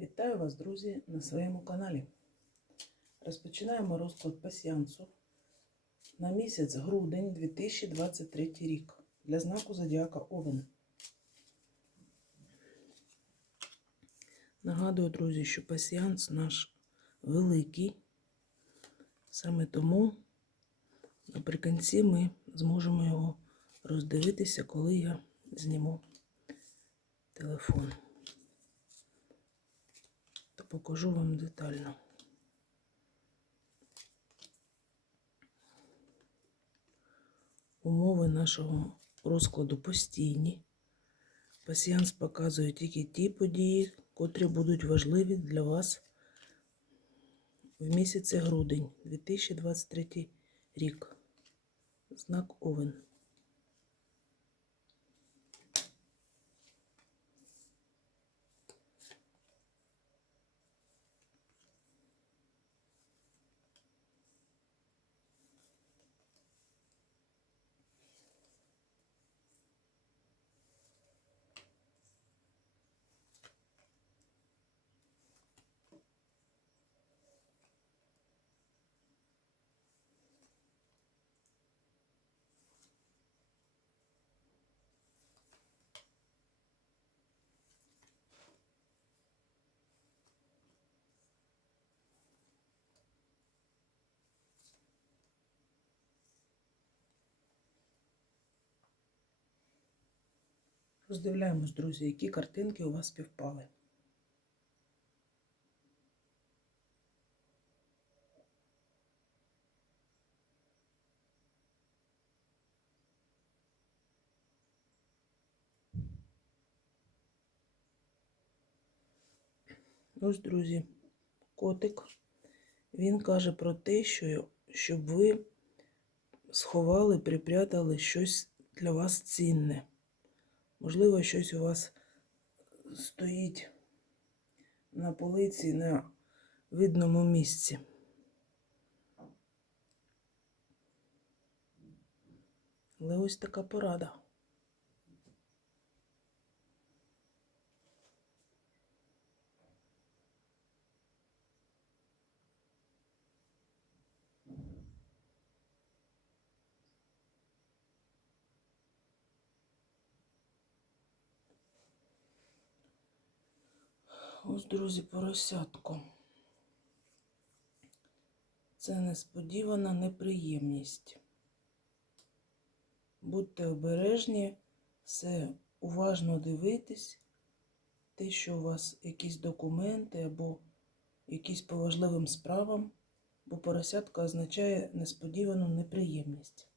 Вітаю вас, друзі, на своєму каналі. Розпочинаємо розклад пасіянсу на місяць грудень 2023 рік для знаку Зодіака Овен. Нагадую, друзі, що пасіянс наш великий. Саме тому наприкінці ми зможемо його роздивитися, коли я зніму телефон. Покажу вам детально. Умови нашого розкладу постійні. Пасіянс показує тільки ті події, котрі будуть важливі для вас в місяці грудень 2023 рік. Знак Овен. Роздивляємось, друзі, які картинки у вас співпали. Ось, друзі, котик. Він каже про те, що щоб ви сховали, припрятали щось для вас цінне. Можливо, щось у вас стоїть на полиці на видному місці. Але ось така порада. Ось, друзі, поросятко. Це несподівана неприємність. Будьте обережні, все уважно дивитись, те, що у вас якісь документи або якісь по важливим справам, бо поросятка означає несподівану неприємність.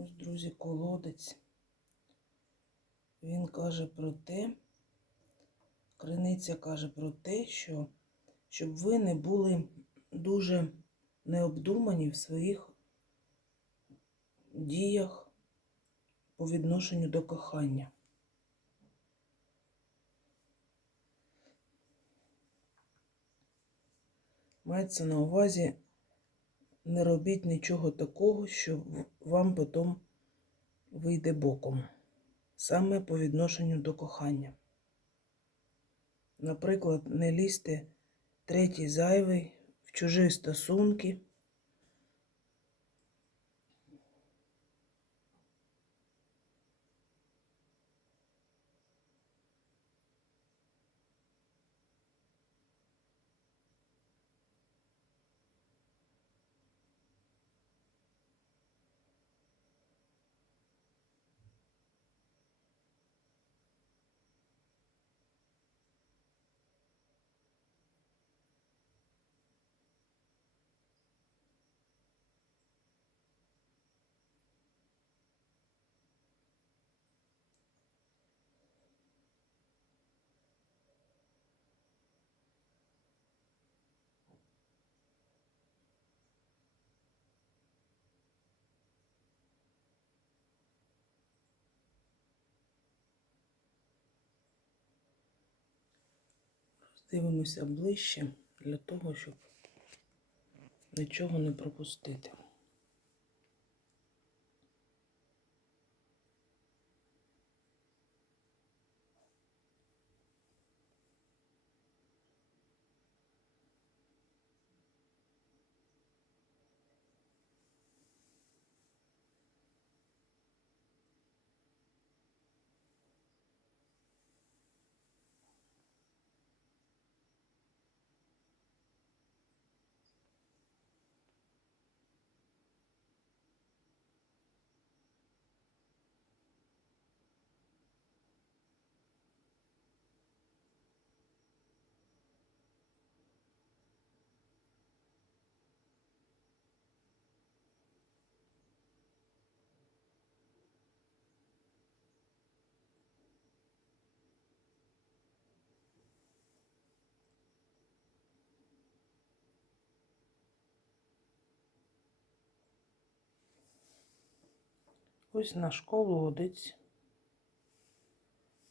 Ось, друзі, колодець. Він каже про те, криниця каже про те, що щоб ви не були дуже необдумані в своїх діях по відношенню до кохання. Мається на увазі не робіть нічого такого, що вам потім вийде боком. Саме по відношенню до кохання. Наприклад, не лізьте третій зайвий в чужі стосунки. Дивимося ближче для того, щоб нічого не пропустити. Ось наш колодець.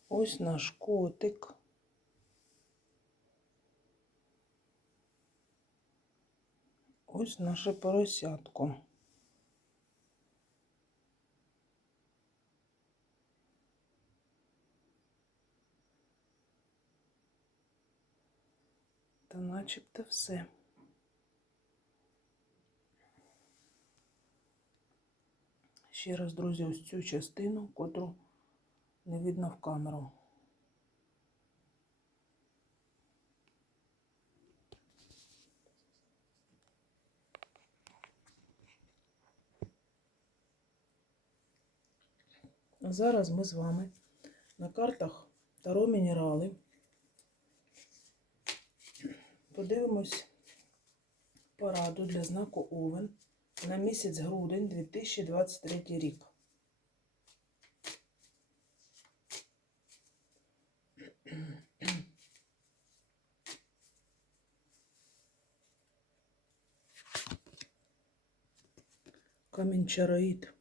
Ось наш котик. Ось наше поросятко. Та начебто все. Ще раз, друзі, ось цю частину, котру не видно в камеру. Зараз ми з вами на картах Таро Мінерали подивимось пораду для знаку Овен на місяць грудень 2023 рік. Камінь чароїд.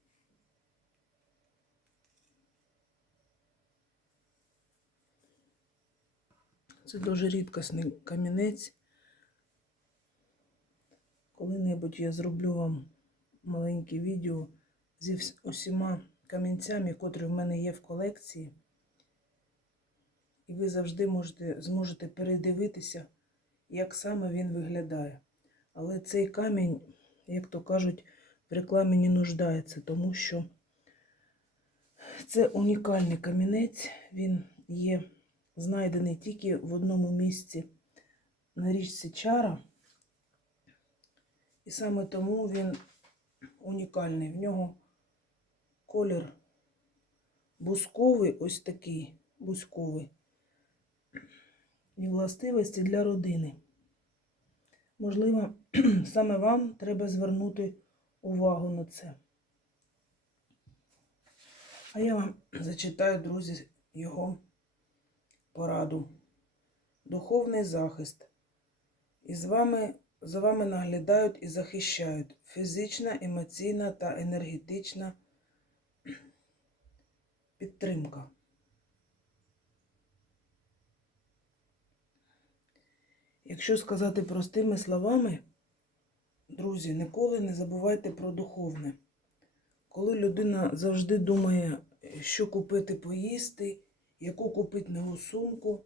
Це дуже рідкісний камінець. Коли-небудь я зроблю вам маленьке відео зі усіма камінцями, котрі в мене є в колекції. І ви завжди можете, зможете передивитися, як саме він виглядає. Але цей камінь, як то кажуть, в рекламі не нуждається, тому що це унікальний камінець. Він є знайдений тільки в одному місці на річці Чара. І саме тому він унікальний. В нього колір бусковий, ось такий бузьковий. І властивості для родини. Можливо, саме вам треба звернути увагу на це. А я вам зачитаю, друзі, його пораду. Духовний захист. І з вами, за вами наглядають і захищають фізична, емоційна та енергетична підтримка. Якщо сказати простими словами, друзі, ніколи не забувайте про духовне. Коли людина завжди думає, що купити поїсти, яку купити нову сумку,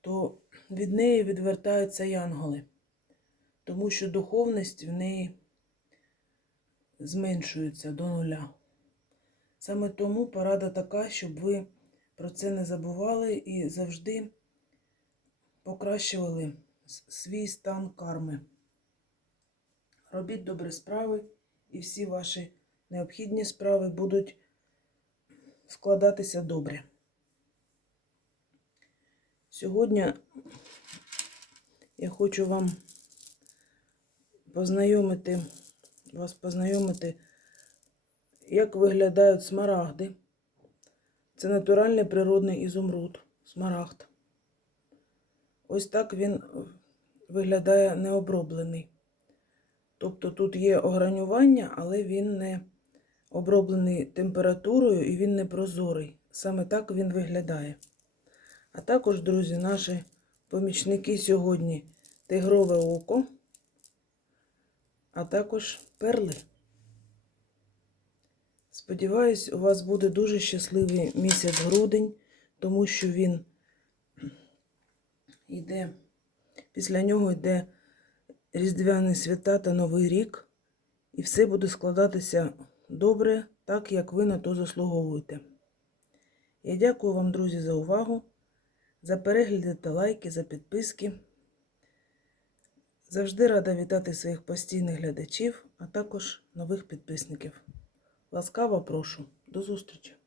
то від неї відвертаються янголи, тому що духовність в неї зменшується до нуля. Саме тому порада така, щоб ви про це не забували і завжди покращували свій стан карми. Робіть добрі справи, і всі ваші необхідні справи будуть складатися добре. Сьогодні я хочу вам познайомити, вас познайомити, як виглядають смарагди. Це натуральний природний ізумруд, смарагд. Ось так він виглядає необроблений. Тобто тут є огранювання, але він не оброблений температурою і він не прозорий. Саме так він виглядає. А також, друзі, наші Помічники сьогодні тигрове око, а також перли. Сподіваюсь, у вас буде дуже щасливий місяць грудень, тому що він йде, після нього йде Різдвяні свята та Новий рік, і все буде складатися добре, так як ви на то заслуговуєте. Я дякую вам, друзі, за увагу, за перегляди та лайки, за підписки. Завжди рада вітати своїх постійних глядачів, а також нових підписників. Ласкаво прошу. До зустрічі!